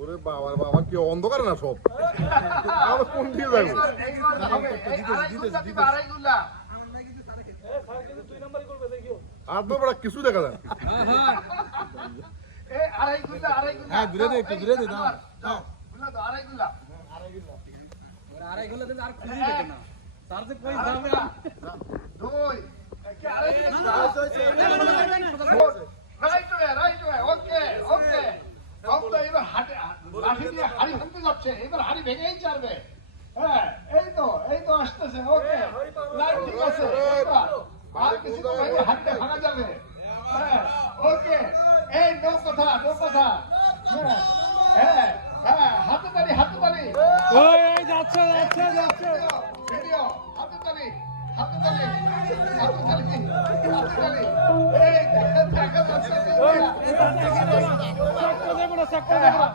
ওরে বাবার বাবা কি অন্ধকার না সব আমরা কোন দিকে যাবো আর তো বড় কিছু দেখা যায় হ্যাঁ দূরে দে একটু দূরে দে দাও আড়াই গুলা দিলে আর খুঁজে দেখে না তার যে কই যাবে এবার হাড়ি ভেঙেই ছাড়বে। হ্যাঁ এই তো আসতেছে। ওকে ঠিক আছে আর কিছু হাতটা ভাঙা যাবে। হ্যাঁ ওকে এই নো কথা হ্যাঁ হাতে তালি যাচ্ছে ভিডিও হাতে তালি এই দেখা যাচ্ছে হাতে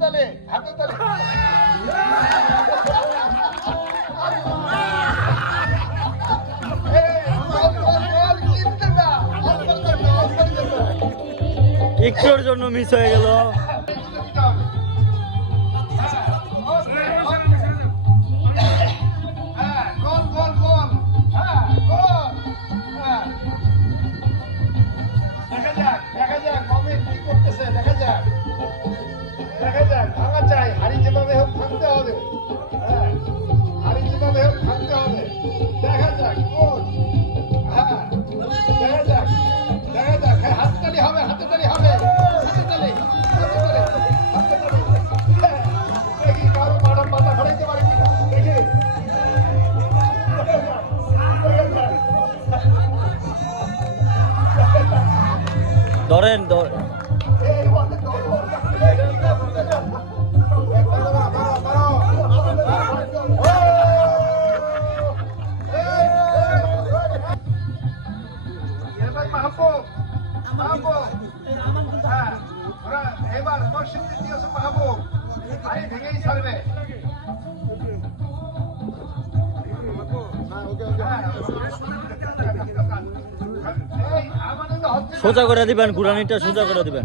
তালে একটুর জন্য মিস হয়ে গেল। দেখা যাক কমেন্ট কি করতেছে। দেখা যাক ভাঙা চাই। হাড়ি যেভাবে হোক ভাঙতে হবে। হ্যাঁ হাড়ি যেভাবে হোক ভাঙতে হবে। দেখা যাক হাততালি হবে। দেখি কারো মাথা ঘড়াইতে পারি কিনা দেখি। ধরেন এবার মাহবুব হাড়ি ভেঙেই ছাড়বে। সোজা করে দিবেন, গুড়ানিটা সোজা করে দিবেন।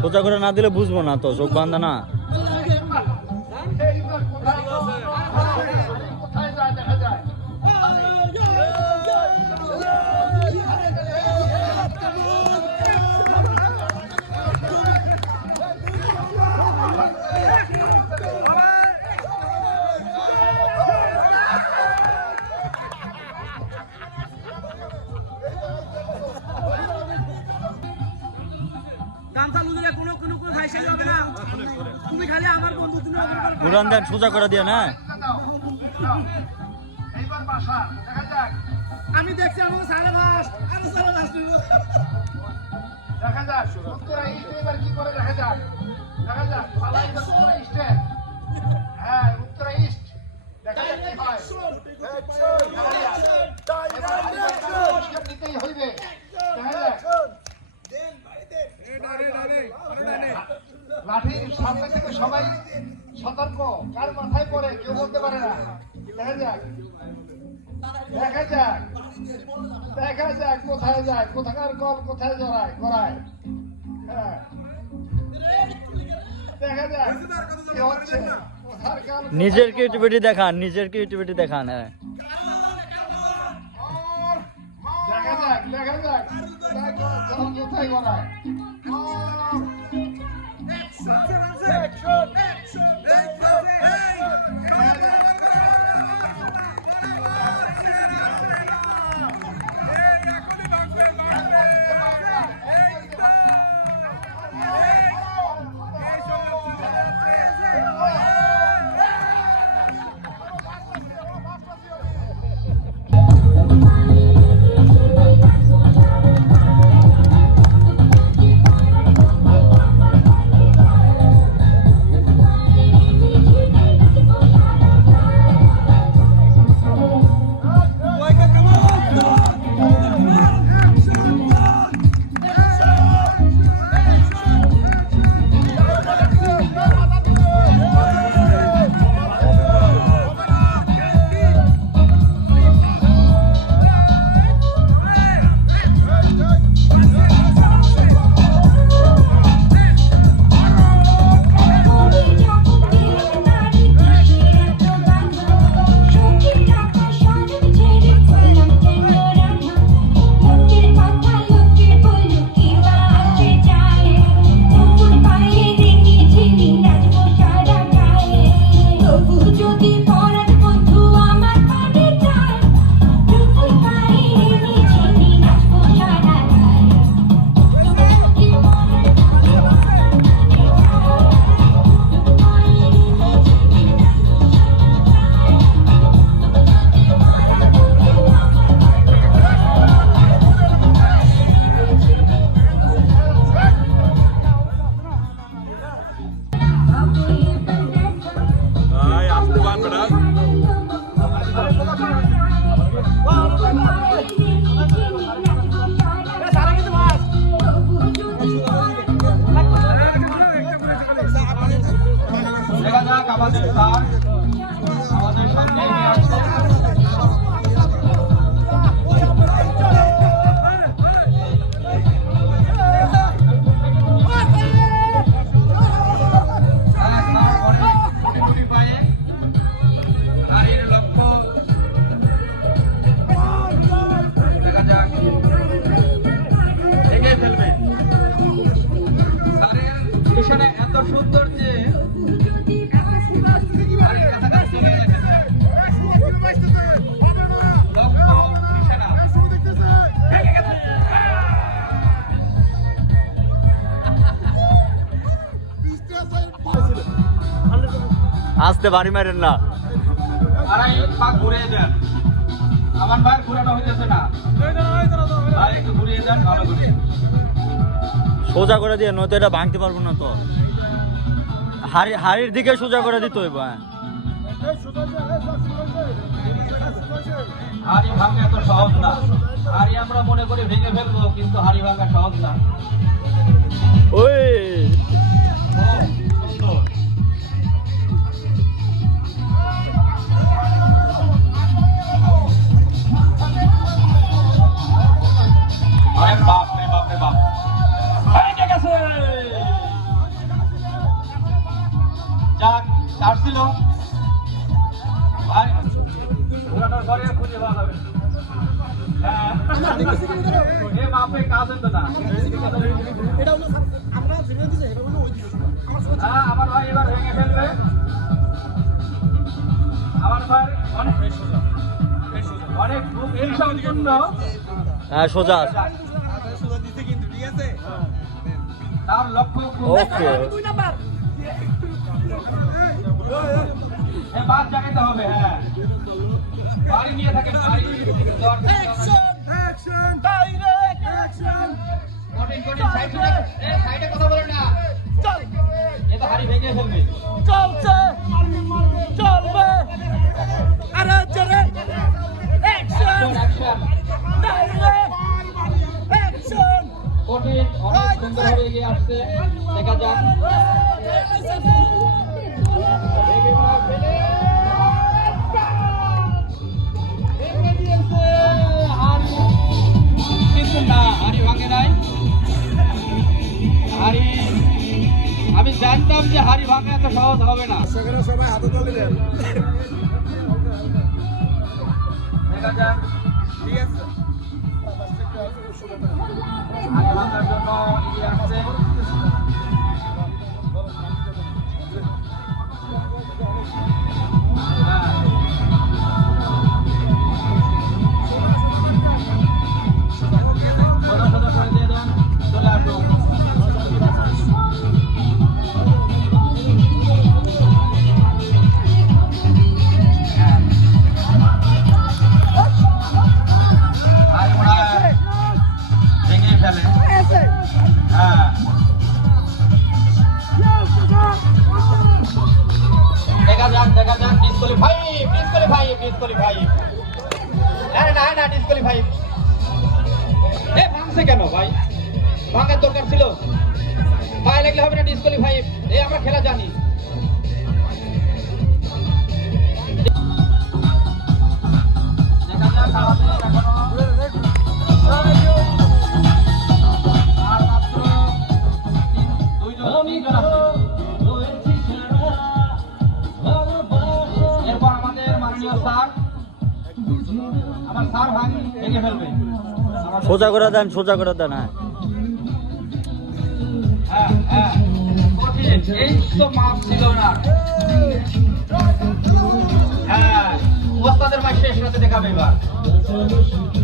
সোজা করে না দিলে বুঝবো না তো, চোখ বান্ধা না। কোথায় যায় দেখা যায়। গুড়ান দেন, সোজা করে দিয়ে না। এইবার বাসা দেখা যাক। আমি দেখছি আমার সাড়ে মাস দেখা যাক উত্তরা ইস্ট এবার কি করে। দেখা যাক পালা এবার উত্তরা ইস্টে। হ্যাঁ উত্তরা ইস্ট দেখা যাক কি হয়। নিতেই হইবে। দেখা যাক লাঠির সামনে থেকে সবাই সতর্ক। কার মাথায় পড়ে কেউ বলতে পারে না। দেখা যাক কোথায় যায়, কোথাকার কল কোথায় গড়ায়। হ্যাঁ দেখা যাক কি হচ্ছে। নিজের ক্রিয়েটিভিটি দেখান। হ্যাঁ দেখা যাক কোথায় গড়ায়। আস্তে বাড়ি মারেন না। আড়াই পাক ঘুরিয়ে দেন। আমার ভাই ঘুরানো হইতেছে না। ভাই একটু ঘুরিয়ে দেন ভালো করে। সোজা করে দিয়ে নয়তো এটা ভাঙতে পারবো না তো। হাড়ির দিকে সোজা করে দিতে হইব। হ্যাঁ হাড়ি ভাঙা এত সহজ না। হাড়ি আমরা মনে করে ভেঙে ফেলবো, কিন্তু হাড়ি ভাঙা সহজ না। ওই সুন্দর। আরে বাপ রে বাপ রে বাপ, ভেঙে গেছে। যাক, ছাড়ছিল ভাই, ঘোরানোর পরে খুঁজে পাওয়া যাবে। হ্যাঁ, এ মাপে কাজ হতো না। হ্যাঁ, আমার ভাই এবার ভেঙে ফেলবে। আমার ভাই অনেক খুব সম্পূর্ণ। হ্যাঁ সোজা আছে। তার লক্ষ্য খুব ওকে বাদ জাগাতে হবে। হ্যাঁ, বাড়ি নিয়ে থাকেন, বাড়ি সাইডে কথা বলে না। এ তো হাড়ি ভেঙে ফেলবে। চলছে চলবে আরে জোরে অ্যাকশন অ্যাকশন কঠিন অনেক সুন্দর হয়ে এগিয়ে আসছে। দেখা যাক। কিন্তু না, হাড়ি ভাঙে নাই। হাড়ি, আমি জানতাম যে হাড়ি ভাঙা এত সহজ হবে না। সবাই হাতে তুলে দেন। দেখা যাক। ঠিক আছে, হাড়ি ভাঙার জন্য এগিয়ে আসছে। সোজা সোজা করে দিয়ে দেন, চলে আসুন। আর মনে হয় ভেঙে ফেলে। হ্যাঁ, দেখা যাক দেখা যাক। Disqualify disqualify disqualify. আরে না না, ডিসকোয়ালিফাই। এ ভাঙছে কেন ভাই? ভাঙার দরকার ছিল। পায়ে লাগলে হবে না ডিসকোয়ালিফাই। এই আমরা খেলা জানি। দেখা যাক আমাদের এখনো আর মাত্র তিনজন আছে। এরপর আমাদের মাননীয় স্যার, আমার স্যার ভেঙে ফেলবে। সোজা করে দেন সোজা করে দেন। হ্যাঁ হ্যাঁ, কঠিন। এই তো মাপ ছিল না। হ্যাঁ, ওস্তাদের মাস শেষ রাতে দেখাবে এবার।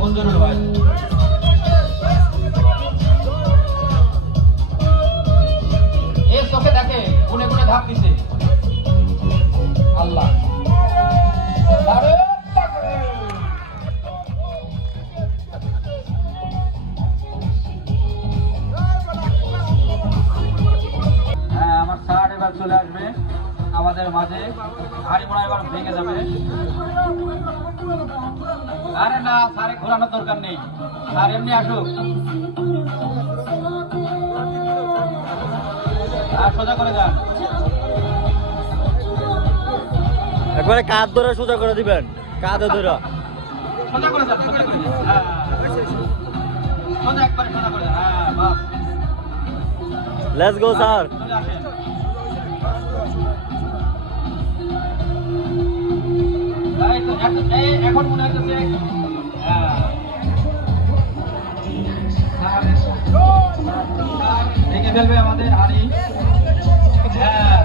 বন্ধুর ভাই, এর চোখে দেখে গুনে গুনে ধাপ দিছে। আল্লাহ, আরে হ্যাঁ, আমার স্যার এবার চলে আসবে আমাদের মাঝে। হাড়ি মোড়া এবার ভেঙে যাবে। আরে না, স্যারে ঘোরানোর দরকার নেই। স্যার এমনি আসুক। আর সোজা করে যান। একবারে কাঁধ ধরে সোজা করে দিবেন, কাঁধে ধরে সোজা করে যান, সোজা করে যান। হ্যাঁ, সোজা একবারে সোজা করে যান। হ্যাঁ, বাস। Let's go sir. চলে আসেন। এই তো এখন মনে হচ্ছে ভেঙে ফেলবে আমাদের হাড়ি। হ্যাঁ,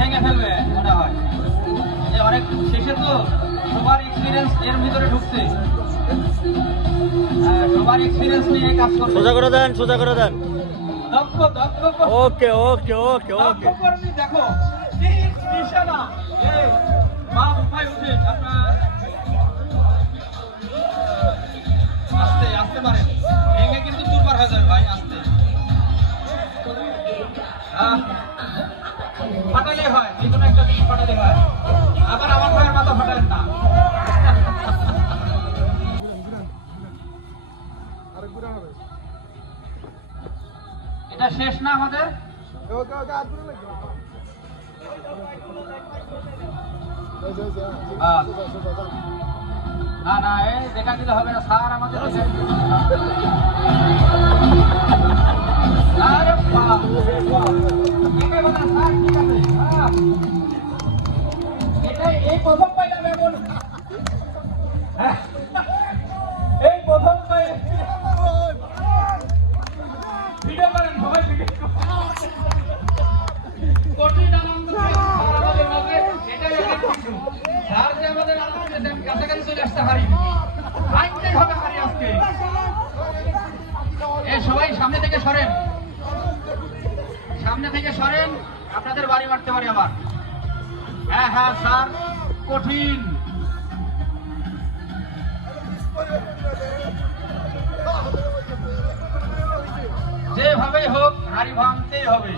ভেঙে ফেলবে মনে হয়। অনেক শেষে তো সবার এক্সপিরিয়েন্স এর ভিতরে ঢুকছে। সবার এক্সপিরিয়েন্স নিয়ে কাজ করবে। সোজা করে দেন, সোজা করে দেন। দক্ষ দক্ষ ওকে ওকে ওকে ওকে। কর্মী দেখো ঠিক নিশানা। এই মা ভাই উঠেন আপনার আস্তে আস্তে মারেন, ভেঙে কিন্তু দুর্বার হয়ে যাবে ভাই, আস্তে। ফাটালে হয়, যে কোনো একটা জিনিস ফাটালে হয়। আবার আমার ভাইয়ের মাথা ফাটালেন না। এটা শেষ না আমাদের? না না, এই দেখা দিলে হবে না স্যার, আমাদের আরে বাহ, ঠিক আছে স্যার, ঠিক আছে। এটা এই প্রথম পাইলাম এমন, এই প্রথম পাই। ভিডিও করেন সবাই, ভিডিও কঠিন আনন্দ আমাদের মাঝে, এটাই স্যার যে আমাদের আনন্দ কাছাকাছি চলে আসতে হারি, আইনটাই হবে হারি আজকে। এ সবাই সামনে থেকে সরেন, সামনে থেকে সরেন, আপনাদের বাড়ি মারতে পারি আবার। হ্যাঁ হ্যাঁ স্যার, কঠিন। যেভাবে হোক হাড়ি ভাঙতেই হবে।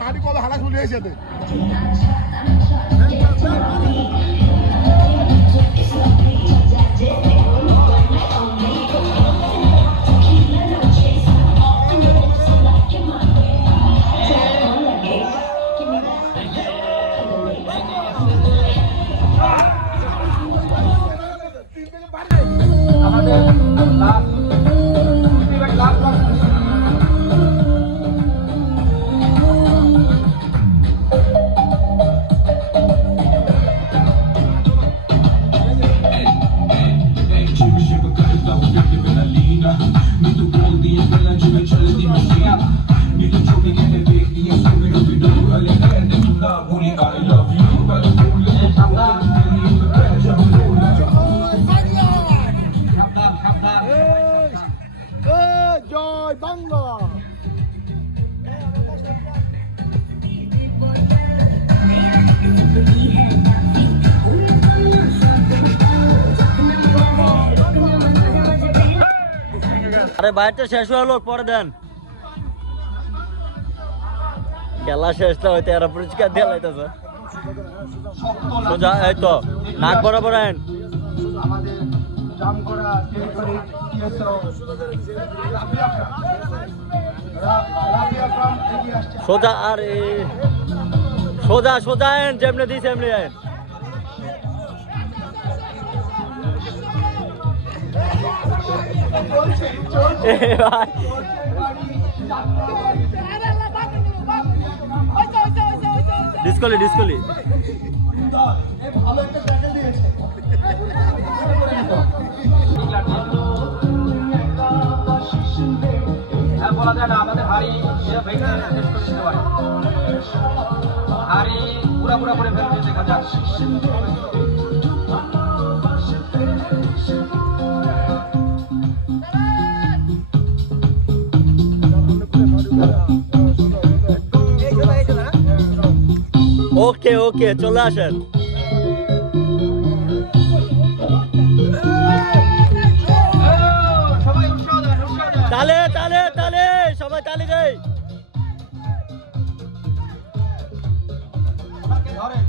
হাঁড়ি কত হালা খুলে এসে আমাদের জয় বাংলা। আরে বাইরটা শেষ হয়ে লোক পরে দেন, খেলা শেষটা হইতে এরা পুরস্কার দিয়ে লাইতেছে। সোজা, এই তো নাক বরাবর আইন। আমাদের জামগড়া টেরিটরি টিএসও রাবি আকরাম এগিয়ে আসছে। সোজা, আর সোজা সোজা আইন, যেমনি দিস এমনি আইন। এ ভাই ডিসকলি ডিসকলি। ভালো একটা ট্যাকেল দিয়েছে। হ্যাঁ, বলা যায় না আমাদের হাড়ি ভেঙে শেষ করে দিতে পারে, হাড়ি পুরা পুরা করে ফেলতে দেখা যাক। ওকে ওকে, চলে আসেন। সবাই উৎসাহ দেন, উৎসাহ দেন। তালে তালে তালে, সবাই তালি দেয়। আমাকে ধরেন।